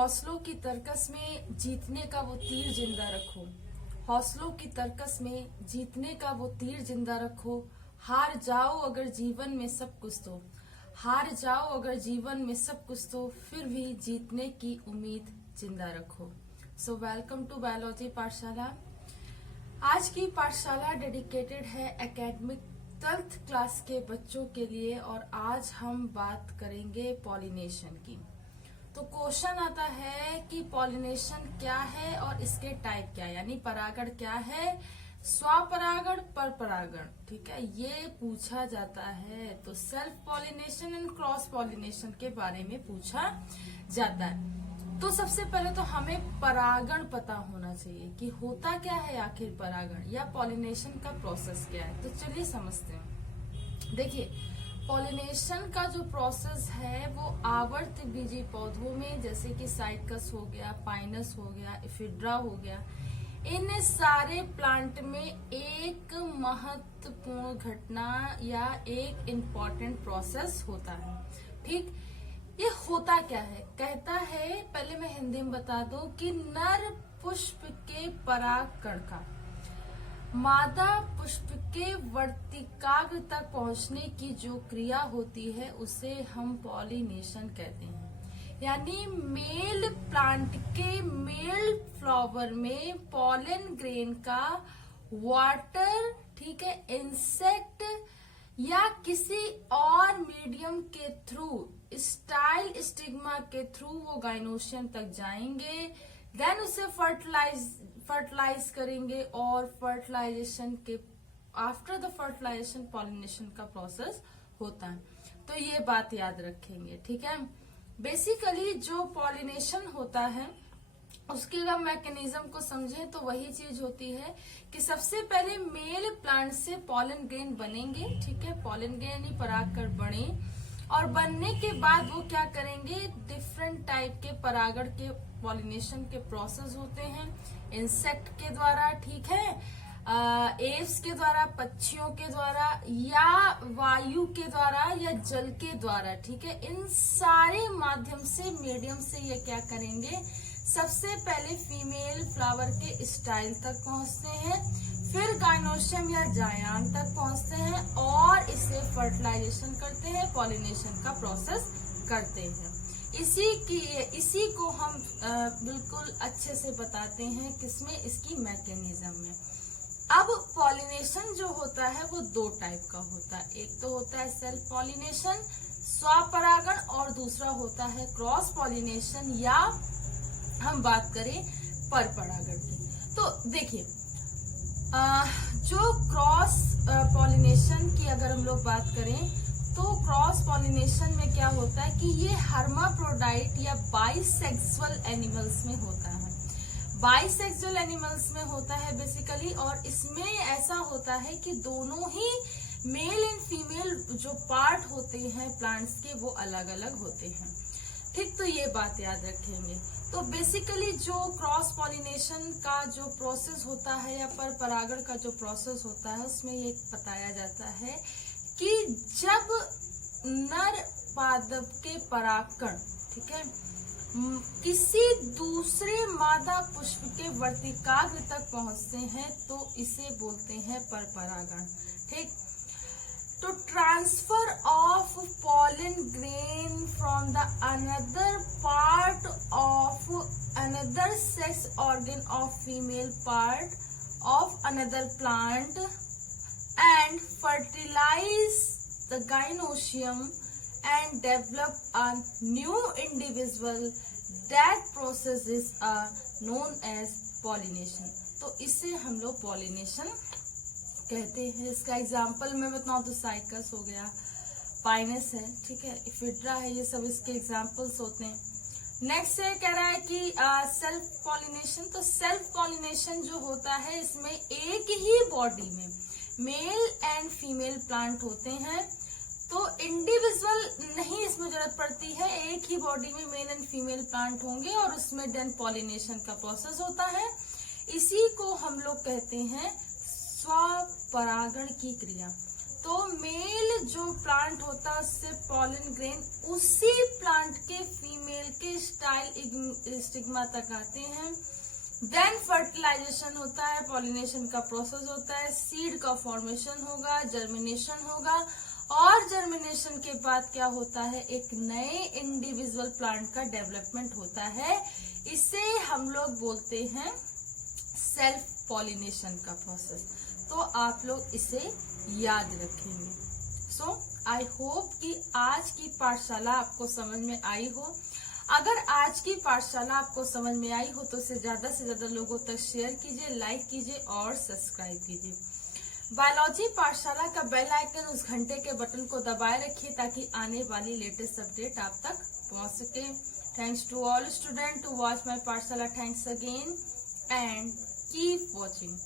हौसलों की तरकस में जीतने का वो तीर जिंदा रखो। हौसलों की तरकस में जीतने का वो तीर जिंदा रखो। हार जाओ अगर जीवन में सब कुछ तो, हार जाओ अगर जीवन में सब कुछ तो, फिर भी जीतने की उम्मीद जिंदा रखो। सो वेलकम टू बायोलॉजी पाठशाला। आज की पाठशाला डेडिकेटेड है एकेडमिक 12th क्लास के बच्चों के लिए और आज हम बात करेंगे पॉलिनेशन की। तो क्वेश्चन आता है कि पॉलिनेशन क्या है और इसके टाइप क्या है, यानी परागण क्या है, स्वपरागण, परपरागण, ठीक है, ये पूछा जाता है। तो self pollination and cross pollination के बारे में पूछा जाता है। तो सबसे पहले तो हमें परागण पता होना चाहिए कि होता क्या है आखिर परागण या पॉलिनेशन का प्रोसेस क्या है। तो चलिए समझते हैं। देखिए, पॉलिनेशन का जो प्रोसेस है वो आवर्त बीजी पौधों में, जैसे कि साइकस हो गया, पाइनस हो गया, एफिड्रा हो गया, इन सारे प्लांट में एक महत्वपूर्ण घटना या एक इम्पोर्टेंट प्रोसेस होता है। ठीक, ये होता क्या है, कहता है, पहले मैं हिंदी में बता दूं कि नर पुष्प के परागकण का मादा पुष्प के वर्तिकाग्र तक पहुंचने की जो क्रिया होती है उसे हम पॉलिनेशन कहते हैं। यानी मेल प्लांट के मेल फ्लावर में पॉलन ग्रेन का वाटर, ठीक है, इंसेक्ट या किसी और मीडियम के थ्रू, स्टाइल स्टिग्मा के थ्रू वो गाइनोशियम तक जाएंगे, देन उसे फर्टिलाइज करेंगे और फर्टिलाइजेशन के आफ्टर द फर्टिलाइजेशन पॉलिनेशन का प्रोसेस होता है। तो ये बात याद रखेंगे, ठीक है। बेसिकली जो पॉलिनेशन होता है उसके अगर मैकेनिज्म को समझें तो वही चीज होती है कि सबसे पहले मेल प्लांट से पॉलन ग्रेन बनेंगे, ठीक है, पॉलन ग्रेन ही परागकण बने और बनने के बाद वो क्या करेंगे, डिफरेंट टाइप के परागण के पॉलिनेशन के प्रोसेस होते हैं, इंसेक्ट के द्वारा, ठीक है, एव्स के द्वारा, पक्षियों के द्वारा या वायु के द्वारा या जल के द्वारा, ठीक है, इन सारे माध्यम से, मीडियम से ये क्या करेंगे, सबसे पहले फीमेल फ्लावर के स्टाइल तक पहुंचते हैं, फिर गाइनोशियम या जायान तक पहुंचते हैं और इसे फर्टिलाइजेशन करते हैं, पॉलिनेशन का प्रोसेस करते हैं। इसी को हम बिल्कुल अच्छे से बताते हैं किसमें, इसकी मैकेनिज्म में। अब पॉलिनेशन जो होता है वो दो टाइप का होता है, एक तो होता है सेल्फ पॉलिनेशन, स्वपरागण, और दूसरा होता है क्रॉस पॉलिनेशन या हम बात करें परपरागण की। तो देखिए, जो क्रॉस पॉलिनेशन की अगर हम लोग बात करें तो क्रॉस पॉलिनेशन में क्या होता है कि ये हर्माफ्रोडाइट या बाइसेक्सुअल एनिमल्स में होता है, बाइसेक्सुअल एनिमल्स में होता है बेसिकली। और इसमें ऐसा होता है कि दोनों ही मेल एंड फीमेल जो पार्ट होते हैं प्लांट्स के वो अलग अलग होते हैं, ठीक। तो ये बात याद रखेंगे। तो बेसिकली जो क्रॉस पॉलिनेशन का जो प्रोसेस होता है या परपरागण का जो प्रोसेस होता है उसमें ये बताया जाता है कि जब नर पादप के परागकण, ठीक है, किसी दूसरे मादा पुष्प के वर्तिकाग्र तक पहुंचते हैं तो इसे बोलते हैं परपरागण, ठीक। To transfer of pollen grain from the another part of another sex organ of female part of another plant and fertilize the gynoecium and develop a new individual, that process is known as pollination। तो इसे हम लोग pollination कहते हैं। इसका example मैं बताऊं तो साइकस हो गया, पाइनस है, ठीक है, एफिड्रा है, ये सब इसके एग्जाम्पल्स होते हैं। नेक्स्ट है, कह रहा है कि सेल्फ पॉलिनेशन। तो सेल्फ पॉलिनेशन जो होता है इसमें एक ही बॉडी में मेल एंड फीमेल प्लांट होते हैं, तो इंडिविजुअल नहीं इसमें जरूरत पड़ती है, एक ही बॉडी में मेल एंड फीमेल प्लांट होंगे और उसमें देन पॉलिनेशन का प्रोसेस होता है। इसी को हम लोग कहते हैं स्वपरागण की क्रिया। तो मेल जो प्लांट होता है उससे पॉलन ग्रेन उसी प्लांट के फीमेल के स्टिग्मा तक आते हैं। देन फर्टिलाइजेशन होता है, पॉलिनेशन का प्रोसेस होता है, सीड का फॉर्मेशन होगा, जर्मिनेशन होगा, और जर्मिनेशन के बाद क्या होता है, एक नए इंडिविजुअल प्लांट का डेवलपमेंट होता है। इसे हम लोग बोलते हैं सेल्फ पॉलिनेशन का प्रोसेस। तो आप लोग इसे याद रखेंगे। सो आई होप कि आज की पाठशाला आपको समझ में आई हो। अगर आज की पाठशाला आपको समझ में आई हो तो इसे ज्यादा से ज्यादा लोगों तक शेयर कीजिए, लाइक कीजिए और सब्सक्राइब कीजिए। बायोलॉजी पाठशाला का बेल आइकन, उस घंटे के बटन को दबाए रखिए ताकि आने वाली लेटेस्ट अपडेट आप तक पहुंच सके। Thanks to all student to watch my Pathshala. Thanks again and keep watching.